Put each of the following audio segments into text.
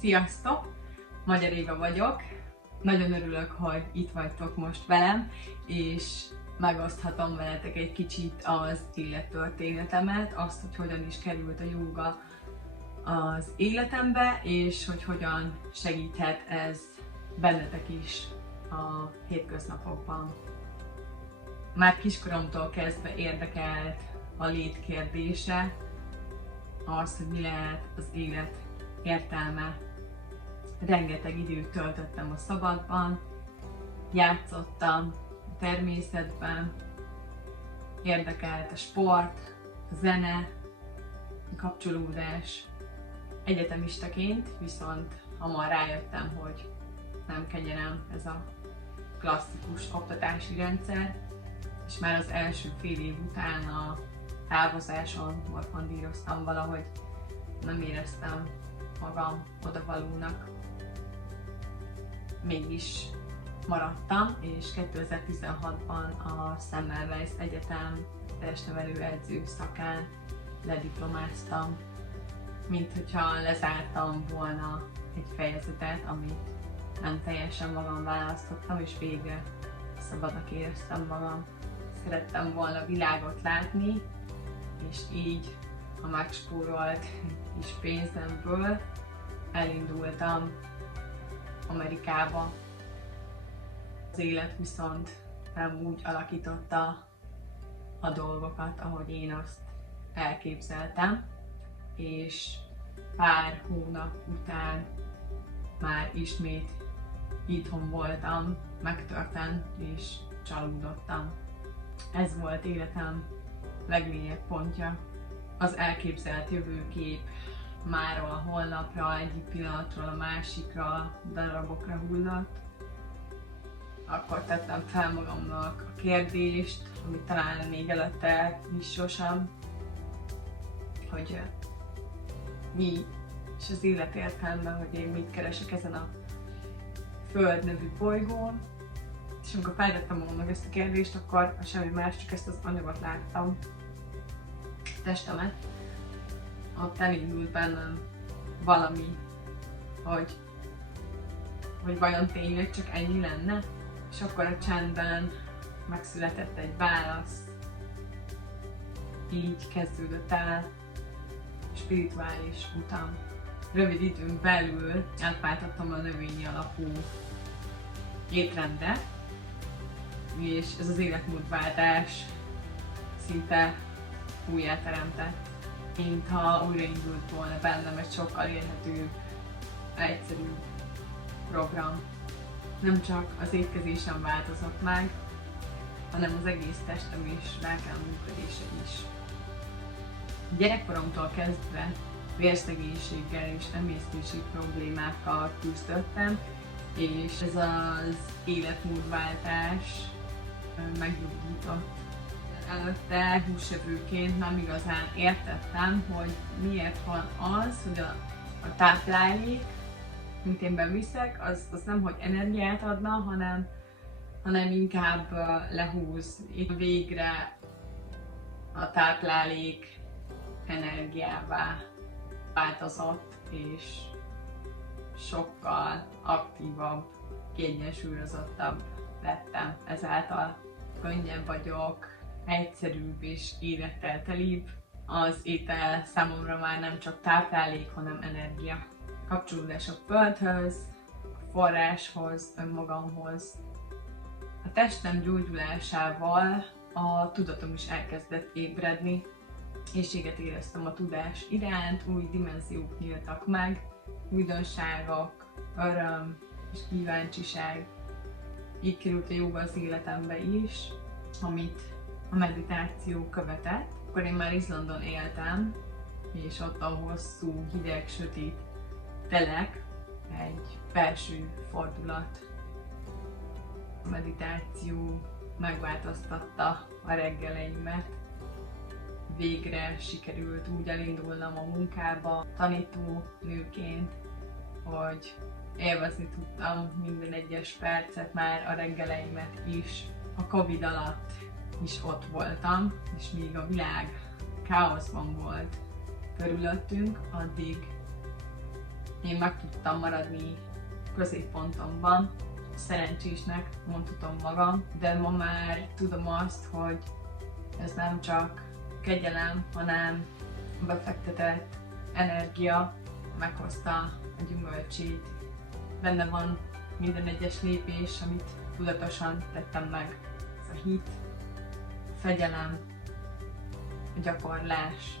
Sziasztok! Magyar Éva vagyok. Nagyon örülök, hogy itt vagytok most velem, és megoszthatom veletek egy kicsit az élettörténetemet, azt, hogy hogyan is került a jóga az életembe, és hogy hogyan segíthet ez bennetek is a hétköznapokban. Már kiskoromtól kezdve érdekelt a lét kérdése, az, hogy mi lehet az élet értelme. Rengeteg időt töltöttem a szabadban, játszottam a természetben, érdekelt a sport, a zene, a kapcsolódás. Egyetemistaként viszont hamar rájöttem, hogy nem kenyerem ez a klasszikus oktatási rendszer, és már az első fél év után a távozáson morfondíroztam valahogy, nem éreztem magam odavalónak. Mégis maradtam, és 2016-ban a Semmelweis Egyetem testnevelő edző szakán lediplomáztam, mint hogyha lezártam volna egy fejezetet, amit nem teljesen magam választottam, és végre szabadnak éreztem magam. Szerettem volna világot látni, és így a megspórolt kis pénzemből elindultam Amerikába. Az élet viszont nem úgy alakította a dolgokat, ahogy én azt elképzeltem, és pár hónap után már ismét itthon voltam, megtörtem és csalódottam. Ez volt életem legmélyebb pontja. Az elképzelt jövőkép máról a holnapra, egyik pillanatról a másikra, darabokra hullott. Akkor tettem fel magamnak a kérdést, amit talán még előtte is sosem, hogy mi és az élet értelme, hogy én mit keresek ezen a Föld nevű bolygón. És amikor feltettem magamnak ezt a kérdést, akkor semmi más, csak ezt az anyagot láttam, testemet. Ott elindult bennem valami, hogy vajon tényleg csak ennyi lenne? És akkor a csendben megszületett egy válasz. Így kezdődött el a spirituális utam. Rövid időn belül átváltottam a növényi alapú étrendre, és ez az életmódváltás szinte újjáteremtett, mintha újraindult volna bennem egy sokkal élhetőbb, egyszerűbb program. Nem csak az étkezésem változott meg, hanem az egész testem és lelkem működése is. Gyerekkoromtól kezdve vérszegénységgel és emésztési problémákkal küzdöttem, és ez az életmódváltás meggyógyított. Előtte húsevőként nem igazán értettem, hogy miért van az, hogy a táplálék, amit én beviszek, az nem, hogy energiát adna, hanem inkább lehúz. Itt végre a táplálék energiává változott, és sokkal aktívabb, kiegyensúlyozottabb lettem. Ezáltal könnyebb vagyok, egyszerűbb és élettel telibb. Az étel számomra már nem csak táplálék, hanem energia. Kapcsolódás a földhöz, a forráshoz, önmagamhoz. A testem gyógyulásával a tudatom is elkezdett ébredni. Éhséget éreztem a tudás iránt, új dimenziók nyíltak meg, újdonságok, öröm és kíváncsiság. Így került a jóga az életembe is, amit a meditáció követett. Akkor én már Izlandon éltem, és ott a hosszú, hideg, sötét telek egy belső fordulat. A meditáció megváltoztatta a reggeleimet. Végre sikerült úgy elindulnom a munkába tanító nőként, hogy élvezni tudtam minden egyes percet, már a reggeleimet is. A Covid alatt is ott voltam, és még a világ káoszban volt körülöttünk, addig én meg tudtam maradni középpontomban. Szerencsésnek mondhatom magam, de ma már tudom azt, hogy ez nem csak kegyelem, hanem befektetett energia meghozta a gyümölcsét. Benne van minden egyes lépés, amit tudatosan tettem meg. Ez a hit, a fegyelem, a gyakorlás.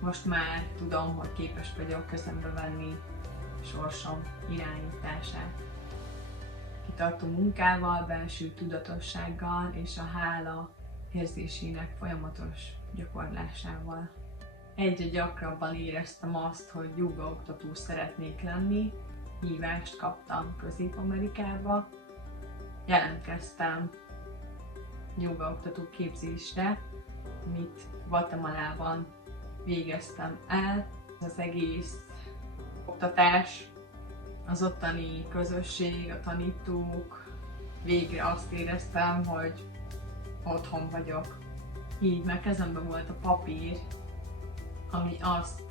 Most már tudom, hogy képes vagyok kezembe venni sorsom irányítását. Kitartó munkával, belső tudatossággal és a hála érzésének folyamatos gyakorlásával. Egyre gyakrabban éreztem azt, hogy jógaoktató szeretnék lenni. Hívást kaptam Közép-Amerikába. Jelentkeztem jógaoktató képzésre, amit Guatemalában végeztem el. Az egész oktatás, az ottani közösség, a tanítók, végre azt éreztem, hogy otthon vagyok. Így meg kezemben volt a papír, ami azt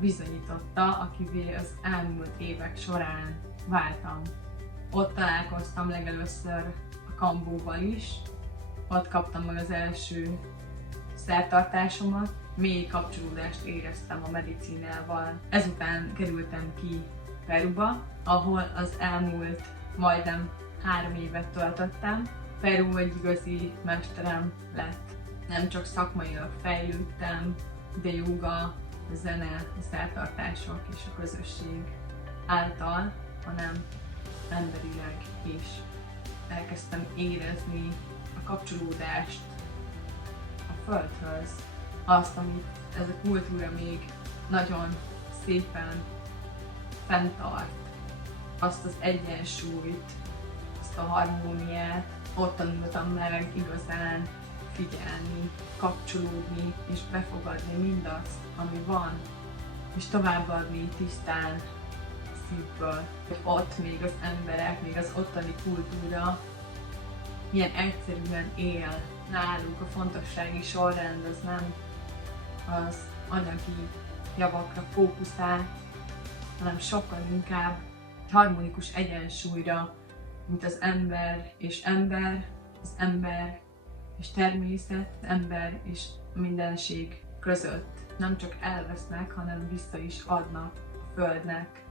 bizonyította, akivé az elmúlt évek során váltam. Ott találkoztam legelőször a Kambóval is, ott kaptam meg az első szertartásomat, mély kapcsolódást éreztem a medicinával. Ezután kerültem ki Peruba, ahol az elmúlt majdnem 3 évet töltöttem. Peru egy igazi mesterem lett. Nem csak szakmailag fejlődtem, de jóga, a zene, a szertartások és a közösség által, hanem emberileg is. Elkezdtem érezni a kapcsolódást a földhöz, azt, amit ez a kultúra még nagyon szépen fenntart, azt az egyensúlyt, azt a harmóniát. Ott tanultam meg igazán figyelni, kapcsolódni és befogadni mindazt, ami van, és továbbadni tisztán szívből. Hogy ott még az emberek, még az ottani kultúra milyen egyszerűen él. Náluk a fontossági sorrend az nem az anyagi javakra fókuszál, hanem sokkal inkább harmonikus egyensúlyra, mint az ember, az ember és természet, az ember és mindenség között. Nem csak elvesznek, hanem vissza is adnak a földnek.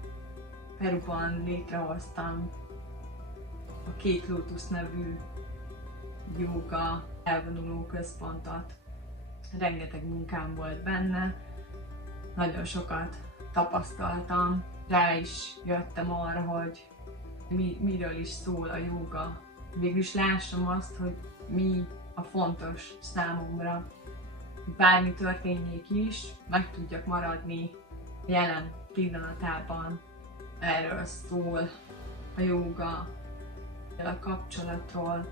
Peruban létrehoztam a Kék Lótusz nevű jóga elvonuló központot. Rengeteg munkám volt benne, nagyon sokat tapasztaltam, rá is jöttem arra, hogy miről is szól a jóga. Végülis lássam azt, hogy mi a fontos számomra. Bármi történjék is, meg tudjak maradni jelen pillanatában. Erről szól a jóga, a kapcsolatról,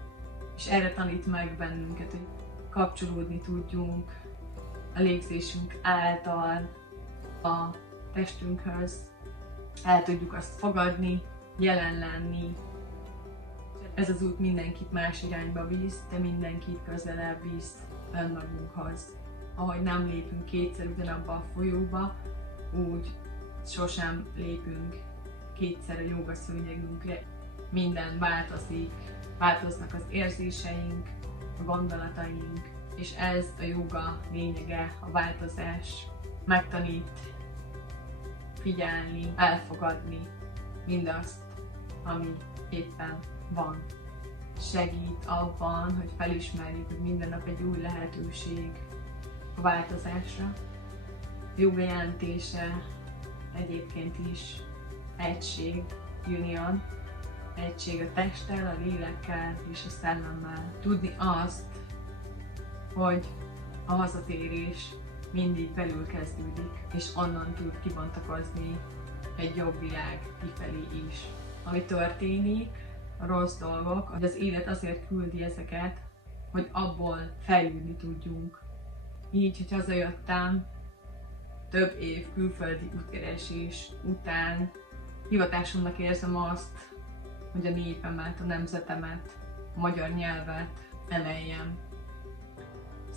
és erre tanít meg bennünket, hogy kapcsolódni tudjunk a légzésünk által a testünkhöz, el tudjuk azt fogadni, jelen lenni. Ez az út mindenkit más irányba visz, de mindenkit közelebb visz önmagunkhoz. Ahogy nem lépünk kétszer ugyanabba a folyóba, úgy sosem lépünk kétszer a jógaszőnyegünkre. Minden változik, változnak az érzéseink, a gondolataink, és ez a jóga lényege, a változás. Megtanít figyelni, elfogadni mindazt, ami éppen van. Segít abban, hogy felismerjük, hogy minden nap egy új lehetőség a változásra. A jóga jelentése egyébként is egység, union, egység a testtel, a lélekkel és a szellemmel. Tudni azt, hogy a hazatérés mindig belül kezdődik, és onnan tud kibontakozni egy jobb világ kifelé is. Ami történik, a rossz dolgok, hogy az élet azért küldi ezeket, hogy abból fejlődni tudjunk. Így, hogy hazajöttem, több év külföldi útkeresés után hivatásomnak érzem azt, hogy a népemet, a nemzetemet, a magyar nyelvet emeljem.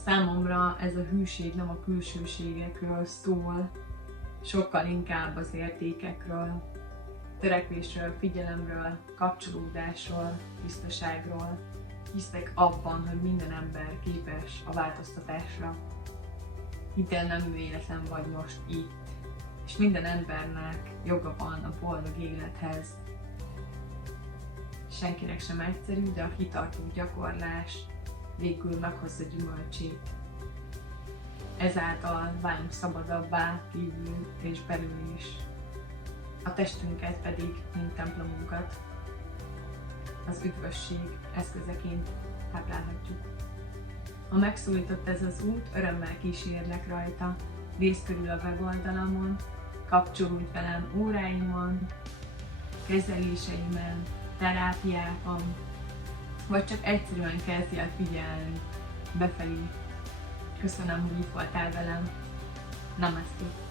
Számomra ez a hűség nem a külsőségekről szól, sokkal inkább az értékekről, törekvésről, figyelemről, kapcsolódásról, tisztaságról. Hiszek abban, hogy minden ember képes a változtatásra. Hidd nem véletlen vagy most itt, és minden embernek joga van a boldog élethez. Senkinek sem egyszerű, de a kitartó gyakorlás végül meghozza gyümölcsét. Ezáltal válunk szabadabbá kívül és belül is. A testünket pedig, mint templomunkat, az üdvösség eszközeként táplálhatjuk. Ha megszólított ez az út, örömmel kísérlek rajta, nézz körül a weboldalamon, kapcsolódj velem óráimon, kezeléseimen, terápiákon, vagy csak egyszerűen kezdj el figyelni befelé. Köszönöm, hogy itt voltál velem. Namaste!